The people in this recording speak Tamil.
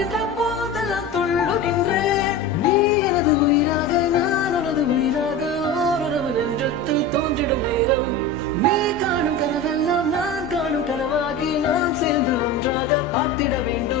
பார்க்கின்ற போதெல்லாம் துள்ளுகின்றேன். நீ எனது உயிராக நான் உனது உயிராக ஓரளவு நெஞ்சத்தில் தோன்றிடும் நேரம். நீ காணும் கனவெல்லாம் நான் காணும் கனவாகி நாம் சேர்ந்து ஒன்றாக பார்த்திட வேண்டும்.